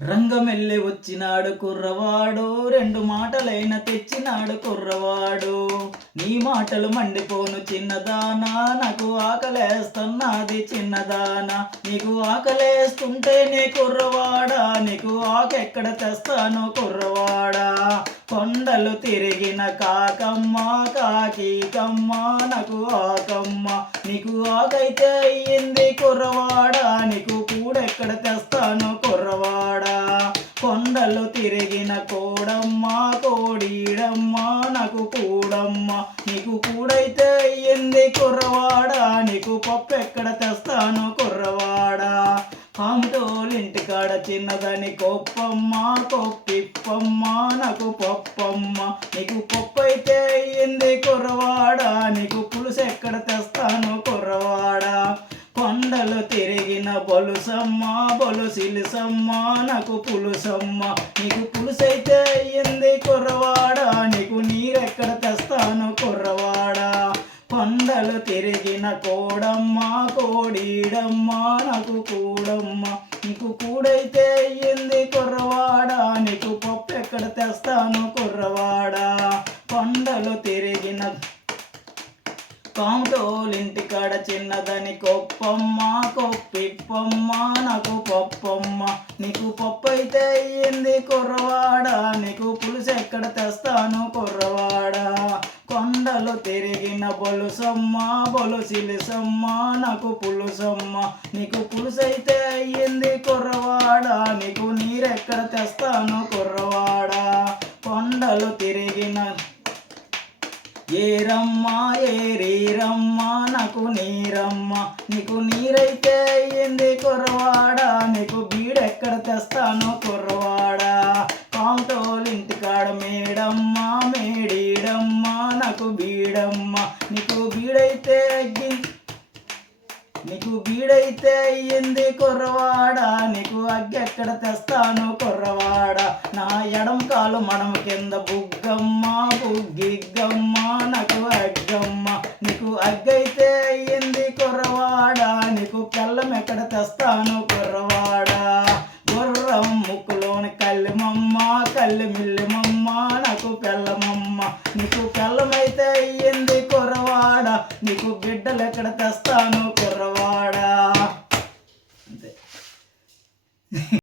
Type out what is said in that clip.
రంగమెల్లి వచ్చినాడు కుర్రవాడు, రెండు మాటలైన తెచ్చినాడు కుర్రవాడు. నీ మాటలు మండిపోను చిన్నదానా, నాకు ఆకలేస్తున్నది చిన్నదానా. నీకు ఆకలేస్తుంటే నీ కుర్రవాడా, నీకు ఆకెక్కడ తెస్తాను కుర్రవాడా. కొండలు తిరిగిన కాకమ్మ కాకి కమ్మ, నాకు ఆకమ్మ. నీకు ఆకైతే అయ్యింది కుర్రవాడా, నీకు కూడెక్కడ తెస్తాను కుర్రవాడా. కొండలు తిరిగిన కోడమ్మ కోడీడమ్మ, నాకు కూడమ్మ. నీకు కూడైతే అయ్యింది కుర్రవాడా, నీకు పప్పు ఎక్కడ తెస్తాను కుర్రవాడా. కాముటోలింటికాడ చిన్నదని కొప్పమ్మ కొప్పిప్పమ్మ, నాకు పప్పమ్మ. నీకు పప్పు అయితే అయ్యింది కుర్రవాడా, నీకు పులుసు ఎక్కడ తెస్తాను కుర్రవాడా. కొండలు తిరిగిన బొలుసమ్మ బొలుసిలుసమ్మ, నాకు పులుసమ్మ. నీకు పులుసైతే అయ్యింది కుర్రవాడా, నీకు నీరెక్కడ తెస్తాను కుర్రవాడా. కొండలు తిరిగిన కోడమ్మ కోడీడమ్మ, నాకు కూడమ్మ. నీకు కూడైతే అయ్యింది కుర్రవాడా, నీకు పప్పు ఎక్కడ తెస్తాను కుర్రవాడా. కొండలు తిరిగిన కాముటోలింటికాడ చిన్నదని కొప్పమ్మ కొప్పిప్పమ్మ, నాకు పప్పమ్మ. నీకు పప్పు అయితే అయ్యింది కుర్రవాడా, నీకు పులుసు ఎక్కడ తెస్తాను కుర్రవాడా. కొండలు తిరిగిన బొలుసమ్మ బొలుసిలుసమ్మ, నాకు పులుసమ్మ. నీకు పులుసైతే అయ్యింది కుర్రవాడా, నీకు నీరెక్కడ తెస్తాను కుర్రవాడా. కొండలు తిరిగిన ఏరమ్మ ఏరీరమ్మ, నాకు నీరమ్మ. నీకు నీరైతే అయ్యింది కుర్రవాడా, నీకు బీడెక్కడ తెస్తాను కుర్రవాడా. కాముటోలింటికాడ మేడమ్మ మేడీడమ్మ, నాకు బీడమ్మ. నీకు బీడైతే అయ్యింది కుర్రవాడా, నీకు అగ్గెక్కడ తెస్తాను కుర్రవాడా. నా ఎడం కాలు మడమ కింద బుగ్గమ్మ బుగ్గిగ్గమ్మ, నాకు అగ్గమ్మ. నీకు అగ్గైతే అయ్యింది కుర్రవాడా, నీకు పెళ్ళం ఎక్కడ తెస్తాను కుర్రవాడా. గుర్రం ముక్కులోని కల్లిమమ్మ కల్లి మిల్లిమమ్మ, నాకు పెళ్ళమమ్మ. నీకు పెళ్ళం